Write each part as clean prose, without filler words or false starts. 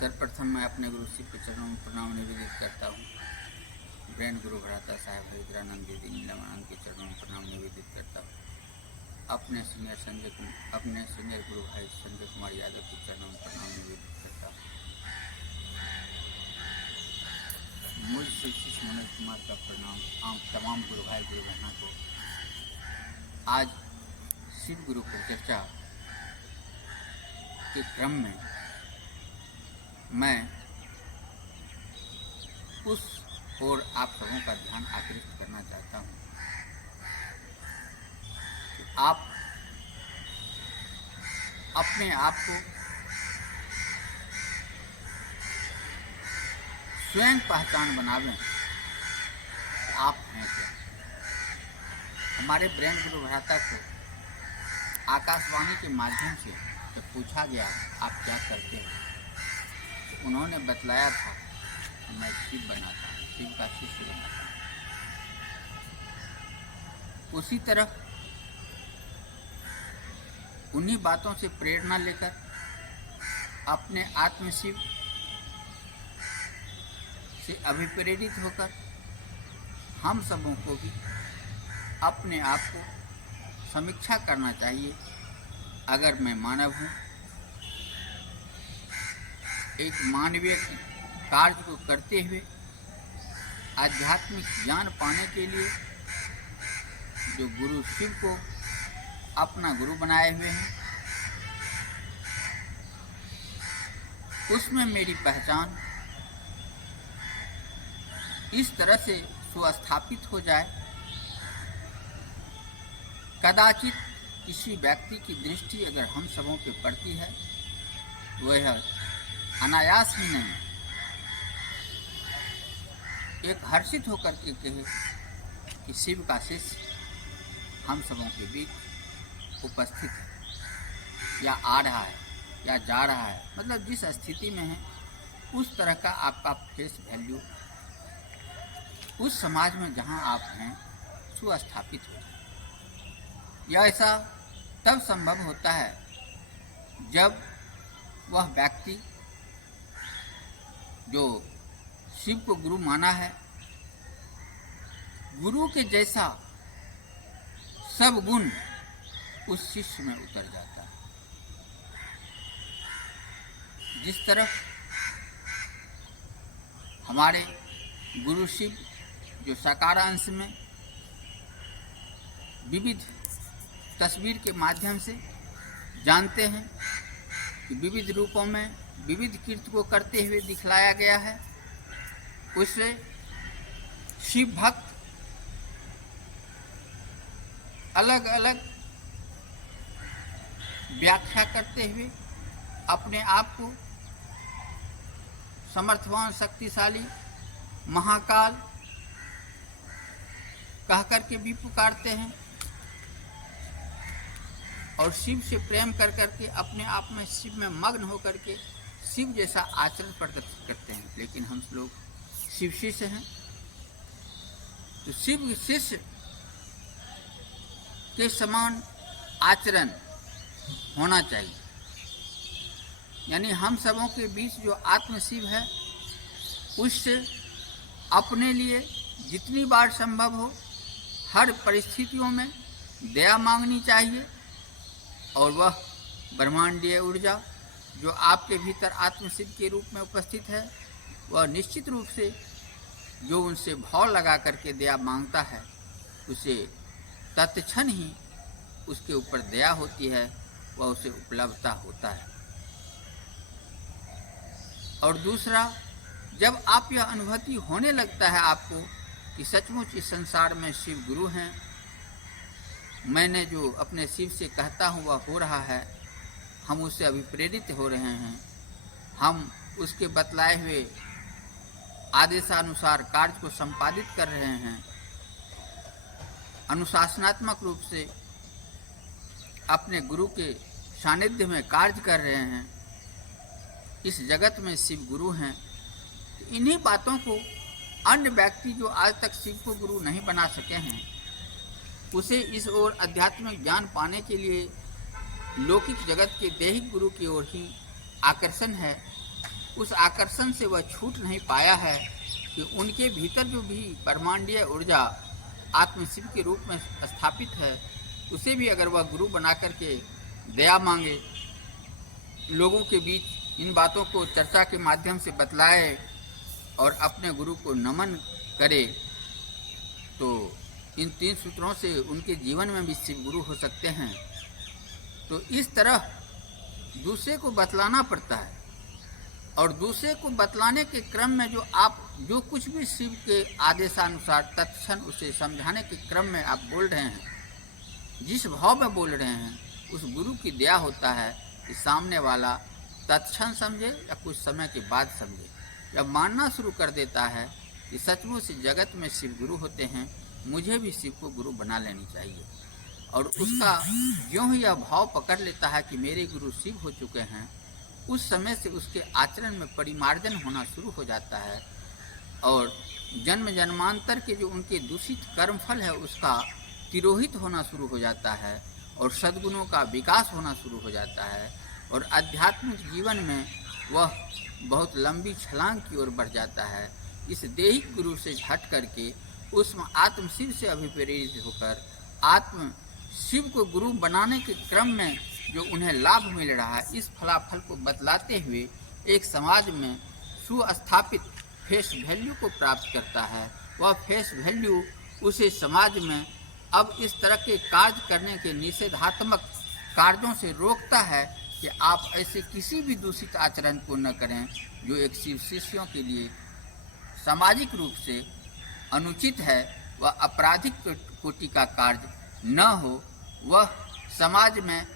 सर्वप्रथम मैं अपने गुरु शिव के चरणों में प्रणाम निवेदित करता हूँ। ब्रेन गुरु भ्राता साहेब हरिद्रानंद दीदी नीलमानंद के चरणों में प्रणाम निवेदित करता हूँ। अपने सीनियर गुरु भाई संजय कुमार यादव के चरणों में प्रणाम निवेदित करता हूँ। मूल श्री शिष्य मनोज कुमार का प्रणाम तमाम गुरु भाई गुरु बहनों को। आज शिव गुरु परिचर्चा के क्रम में मैं उस ओर आप सबों का ध्यान आकृष्ट करना चाहता हूँ कि आप अपने आप को स्वयं पहचान बनावें कि आप हैं क्या। हमारे ब्रेन गुरु भ्राता को आकाशवाणी के माध्यम से जब पूछा गया आप क्या करते हैं तो उन्होंने बतलाया था कि मैं शिव बना था, शिव का शिष्य बना था। उसी तरह उन्हीं बातों से प्रेरणा लेकर अपने आत्म शिव से अभिप्रेरित होकर हम सबों को भी अपने आप को समीक्षा करना चाहिए। अगर मैं मानव हूँ, एक मानवीय कार्य को करते हुए आध्यात्मिक ज्ञान पाने के लिए जो गुरु शिव को अपना गुरु बनाए हुए हैं, उसमें मेरी पहचान इस तरह से सुस्थापित हो जाए, कदाचित किसी व्यक्ति की दृष्टि अगर हम सबों पे पड़ती है वह अनायास ही नहीं, एक हर्षित होकर के कहे कि शिव का शिष्य हम सबों के बीच उपस्थित है या आ रहा है या जा रहा है। मतलब जिस स्थिति में है उस तरह का आपका फेस वैल्यू उस समाज में जहां आप हैं सुस्थापित हो जाए। यह ऐसा तब संभव होता है जब वह व्यक्ति जो शिव को गुरु माना है, गुरु के जैसा सब गुण उस शिष्य में उतर जाता है। जिस तरफ हमारे गुरु शिव जो साकार अंश में विविध तस्वीर के माध्यम से जानते हैं कि विविध रूपों में विविध कृत्य को करते हुए दिखलाया गया है, उससे शिव भक्त अलग अलग व्याख्या करते हुए अपने आप को समर्थवान, शक्तिशाली, महाकाल कह करके भी पुकारते हैं और शिव से प्रेम कर करके अपने आप में शिव में मग्न होकर के शिव जैसा आचरण प्रदर्शित करते हैं। लेकिन हम लोग शिव शिष्य हैं, तो शिव शिष्य के समान आचरण होना चाहिए। यानी हम सबों के बीच जो आत्म शिव है उससे अपने लिए जितनी बार संभव हो हर परिस्थितियों में दया मांगनी चाहिए और वह ब्रह्मांडीय ऊर्जा जो आपके भीतर आत्मसिद्ध के रूप में उपस्थित है वह निश्चित रूप से जो उनसे भाव लगा करके दया मांगता है उसे तत्क्षण ही उसके ऊपर दया होती है, वह उसे उपलब्धता होता है। और दूसरा, जब आप यह अनुभूति होने लगता है आपको कि सचमुच इस संसार में शिव गुरु हैं, मैंने जो अपने शिव से कहता हूँ वह हो रहा है, हम उससे अभिप्रेरित हो रहे हैं, हम उसके बतलाए हुए आदेशानुसार कार्य को संपादित कर रहे हैं, अनुशासनात्मक रूप से अपने गुरु के सानिध्य में कार्य कर रहे हैं, इस जगत में शिव गुरु हैं। तो इन्हीं बातों को अन्य व्यक्ति जो आज तक शिव को गुरु नहीं बना सके हैं उसे इस ओर आध्यात्मिक ज्ञान पाने के लिए लौकिक जगत के दैहिक गुरु की ओर ही आकर्षण है उस आकर्षण से वह छूट नहीं पाया है कि उनके भीतर जो भी ब्रह्मांडीय ऊर्जा आत्मशिव के रूप में स्थापित है, उसे भी अगर वह गुरु बना करके दया मांगे, लोगों के बीच इन बातों को चर्चा के माध्यम से बतलाए और अपने गुरु को नमन करे, तो इन 3 सूत्रों से उनके जीवन में भी शिव गुरु हो सकते हैं। तो इस तरह दूसरे को बतलाना पड़ता है, और दूसरे को बतलाने के क्रम में जो कुछ भी शिव के आदेशानुसार तत्क्षण उसे समझाने के क्रम में आप बोल रहे हैं, जिस भाव में बोल रहे हैं, उस गुरु की दया होता है कि सामने वाला तत्क्षण समझे या कुछ समय के बाद समझे, जब मानना शुरू कर देता है कि सचमुच जगत में शिव गुरु होते हैं, मुझे भी शिव को गुरु बना लेनी चाहिए, और उसका यूँ ही यह भाव पकड़ लेता है कि मेरे गुरु शिव हो चुके हैं, उस समय से उसके आचरण में परिमार्जन होना शुरू हो जाता है, और जन्म जन्मांतर के जो उनके दूषित कर्मफल है उसका तिरोहित होना शुरू हो जाता है, और सद्गुणों का विकास होना शुरू हो जाता है, और आध्यात्मिक जीवन में वह बहुत लंबी छलांग की ओर बढ़ जाता है। इस देहिक गुरु से हट करके उस आत्म शिव से अभिप्रेरित होकर आत्म शिव को गुरु बनाने के क्रम में जो उन्हें लाभ मिल रहा है, इस फलाफल को बतलाते हुए एक समाज में सुस्थापित फेस वैल्यू को प्राप्त करता है। वह फेस वैल्यू उसे समाज में अब इस तरह के कार्य करने के निषेधात्मक कार्यों से रोकता है कि आप ऐसे किसी भी दूषित आचरण को न करें जो एक शिव शिष्यों के लिए सामाजिक रूप से अनुचित है, वह आपराधिक कोटि का कार्य न हो, वह समाज में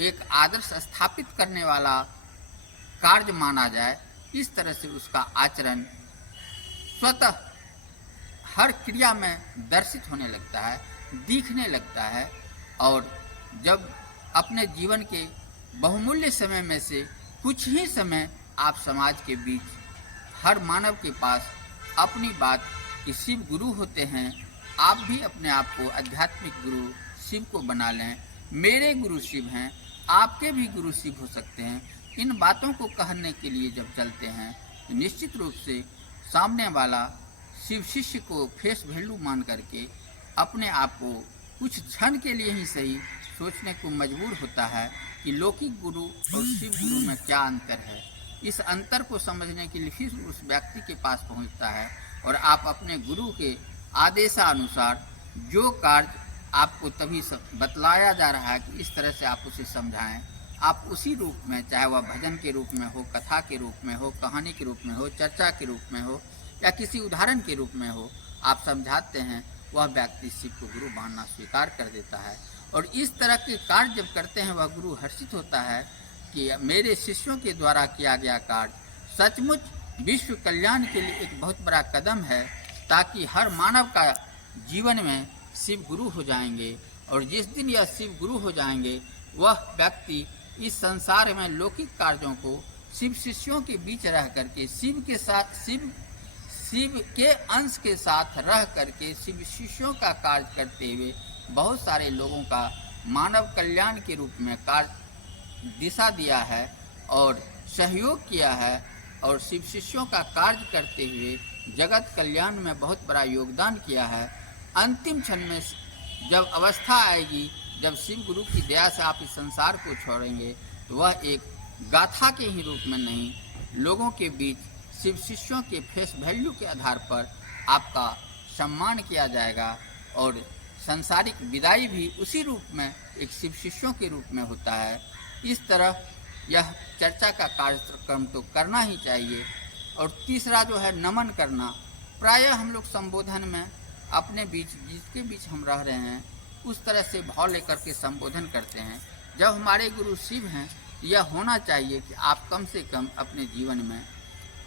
एक आदर्श स्थापित करने वाला कार्य माना जाए। इस तरह से उसका आचरण स्वतः हर क्रिया में दर्शित होने लगता है, दिखने लगता है, और जब अपने जीवन के बहुमूल्य समय में से कुछ ही समय आप समाज के बीच हर मानव के पास अपनी बात कि शिव गुरु होते हैं, आप भी अपने आप को आध्यात्मिक गुरु शिव को बना लें, मेरे गुरु शिव हैं, आपके भी गुरु शिव हो सकते हैं, इन बातों को कहने के लिए जब चलते हैं तो निश्चित रूप से सामने वाला शिव शिष्य को फेस वैल्यू मान करके अपने आप को कुछ क्षण के लिए ही सही सोचने को मजबूर होता है कि लौकिक गुरु और शिव गुरु में क्या अंतर है। इस अंतर को समझने के लिए फिर उस व्यक्ति के पास पहुंचता है, और आप अपने गुरु के आदेशानुसार जो कार्य आपको तभी बतलाया जा रहा है कि इस तरह से आप उसे समझाएं, आप उसी रूप में, चाहे वह भजन के रूप में हो, कथा के रूप में हो, कहानी के रूप में हो, चर्चा के रूप में हो, या किसी उदाहरण के रूप में हो, आप समझाते हैं, वह व्यक्ति शिव को गुरु मानना स्वीकार कर देता है। और इस तरह के कार्य जब करते हैं, वह गुरु हर्षित होता है कि मेरे शिष्यों के द्वारा किया गया कार्य सचमुच विश्व कल्याण के लिए एक बहुत बड़ा कदम है, ताकि हर मानव का जीवन में शिव गुरु हो जाएंगे, और जिस दिन यह शिव गुरु हो जाएंगे, वह व्यक्ति इस संसार में लौकिक कार्यों को शिव शिष्यों के बीच रह करके शिव के साथ शिव के अंश के साथ रह करके शिव शिष्यों का कार्य करते हुए बहुत सारे लोगों का मानव कल्याण के रूप में कार्य दिशा दिया है और सहयोग किया है, और शिव शिष्यों का कार्य करते हुए जगत कल्याण में बहुत बड़ा योगदान किया है। अंतिम क्षण में जब अवस्था आएगी, जब शिव गुरु की दया से आप इस संसार को छोड़ेंगे, तो वह एक गाथा के ही रूप में नहीं, लोगों के बीच शिव शिष्यों के फेस वैल्यू के आधार पर आपका सम्मान किया जाएगा, और संसारिक विदाई भी उसी रूप में एक शिव शिष्यों के रूप में होता है। इस तरह यह चर्चा का कार्यक्रम तो करना ही चाहिए। और तीसरा जो है नमन करना, प्रायः हम लोग संबोधन में अपने बीच जिसके बीच हम रह रहे हैं उस तरह से भाव लेकर के संबोधन करते हैं। जब हमारे गुरु शिव हैं, यह होना चाहिए कि आप कम से कम अपने जीवन में,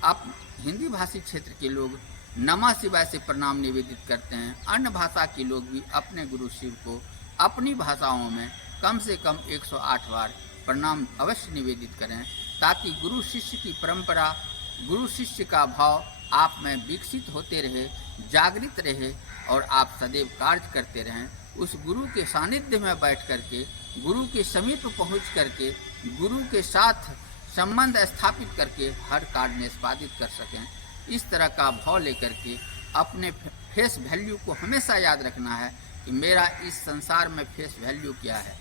आप हिंदी भाषी क्षेत्र के लोग नमः शिवाय से प्रणाम निवेदित करते हैं, अन्य भाषा के लोग भी अपने गुरु शिव को अपनी भाषाओं में कम से कम 108 बार प्रणाम अवश्य निवेदित करें, ताकि गुरु शिष्य की परंपरा, गुरु शिष्य का भाव आप में विकसित होते रहे, जागृत रहे, और आप सदैव कार्य करते रहें। उस गुरु के सानिध्य में बैठ करके, गुरु के समीप पहुंच करके, गुरु के साथ संबंध स्थापित करके हर कार्य निष्पादित कर सकें। इस तरह का भाव लेकर के अपने फेस वैल्यू को हमेशा याद रखना है कि मेरा इस संसार में फेस वैल्यू क्या है।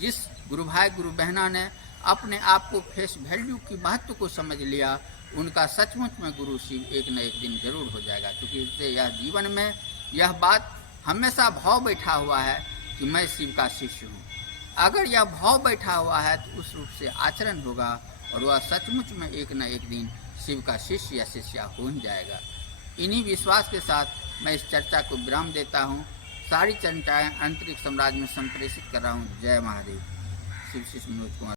जिस गुरु भाई गुरु बहना ने अपने आप को फेस वैल्यू की महत्व को समझ लिया, उनका सचमुच में गुरु शिव एक न एक दिन जरूर हो जाएगा। क्योंकि इससे यह जीवन में यह बात हमेशा भाव बैठा हुआ है कि मैं शिव का शिष्य हूँ। अगर यह भाव बैठा हुआ है तो उस रूप से आचरण होगा और वह सचमुच में एक न एक दिन शिव का शिष्य या शिष्या हो जाएगा। इन्हीं विश्वास के साथ मैं इस चर्चा को विराम देता हूँ। सारी चर्चाएँ अंतरिक्ष साम्राज्य में संप्रेषित कर रहा हूँ। जय महादेव। शिव शिष्य मनोज कुमार।